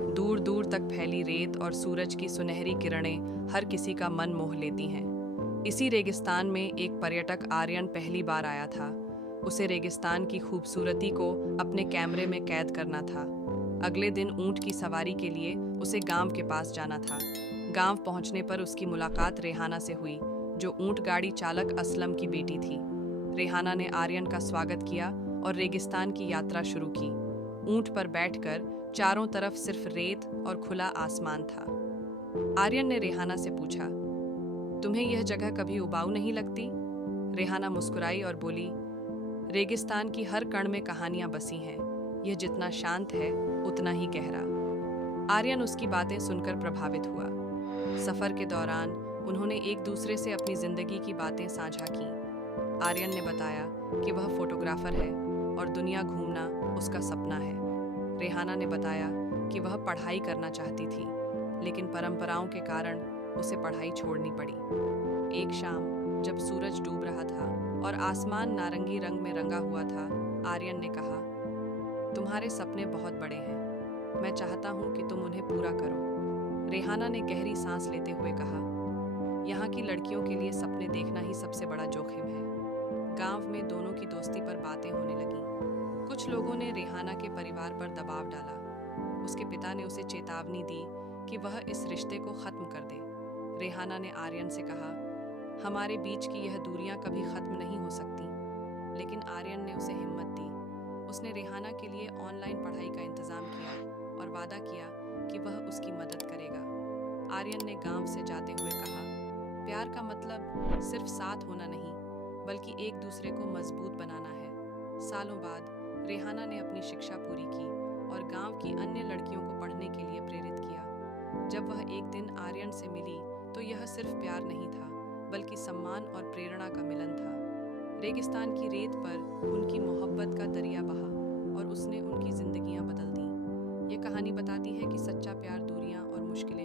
दूर दूर तक फैली रेत और सूरज की सुनहरी किरणें हर किसी का मन मोह लेती हैं। इसी रेगिस्तान में एक पर्यटक आर्यन पहली बार आया था। उसे रेगिस्तान की खूबसूरती को अपने कैमरे में कैद करना था। अगले दिन ऊंट की सवारी के लिए उसे गांव के पास जाना था। गांव पहुंचने पर उसकी मुलाकात रेहाना से हुई, जो ऊंट गाड़ी चालक असलम की बेटी थी। रेहाना ने आर्यन का स्वागत किया और रेगिस्तान की यात्रा शुरू की। ऊंट पर बैठकर चारों तरफ सिर्फ रेत और खुला आसमान था। आर्यन ने रेहाना से पूछा, तुम्हें यह जगह कभी उबाऊ नहीं लगती? रेहाना मुस्कुराई और बोली, रेगिस्तान की हर कण में कहानियां बसी हैं। यह जितना शांत है उतना ही गहरा। आर्यन उसकी बातें सुनकर प्रभावित हुआ। सफर के दौरान उन्होंने एक दूसरे से अपनी जिंदगी की बातें साझा की। आर्यन ने बताया कि वह फोटोग्राफर है और दुनिया घूमना उसका सपना है। रेहाना ने बताया कि वह पढ़ाई करना चाहती थी, लेकिन परंपराओं के कारण उसे पढ़ाई छोड़नी पड़ी। एक शाम जब सूरज डूब रहा था और आसमान नारंगी रंग में रंगा हुआ था, आर्यन ने कहा, तुम्हारे सपने बहुत बड़े हैं। मैं चाहता हूं कि तुम उन्हें पूरा करो। रेहाना ने गहरी सांस लेते हुए कहा, यहाँ की लड़कियों के लिए सपने देखना ही सबसे बड़ा जोखिम है। गांव में दोनों की दोस्ती पर बातें होने लगीं। कुछ लोगों ने रेहाना के परिवार पर दबाव डाला। उसके पिता ने उसे चेतावनी दी कि वह इस रिश्ते को खत्म कर दे। रेहाना ने आर्यन से कहा, हमारे बीच की यह दूरियां कभी खत्म नहीं हो सकती। लेकिन आर्यन ने उसे हिम्मत दी। उसने रेहाना के लिए ऑनलाइन पढ़ाई का इंतजाम किया और वादा किया कि वह उसकी मदद करेगा। आर्यन ने गांव से जाते हुए कहा, प्यार का मतलब सिर्फ साथ होना नहीं, बल्कि एक दूसरे को मजबूत बनाना है। सालों बाद रेहाना ने अपनी शिक्षा पूरी की और गांव की अन्य लड़कियों को पढ़ने के लिए प्रेरित किया। जब वह एक दिन आर्यन से मिली तो यह सिर्फ प्यार नहीं था, बल्कि सम्मान और प्रेरणा का मिलन था। रेगिस्तान की रेत पर उनकी मोहब्बत का दरिया बहा और उसने उनकी जिंदगियां बदल दी। ये कहानी बताती है कि सच्चा प्यार दूरियां और मुश्किलें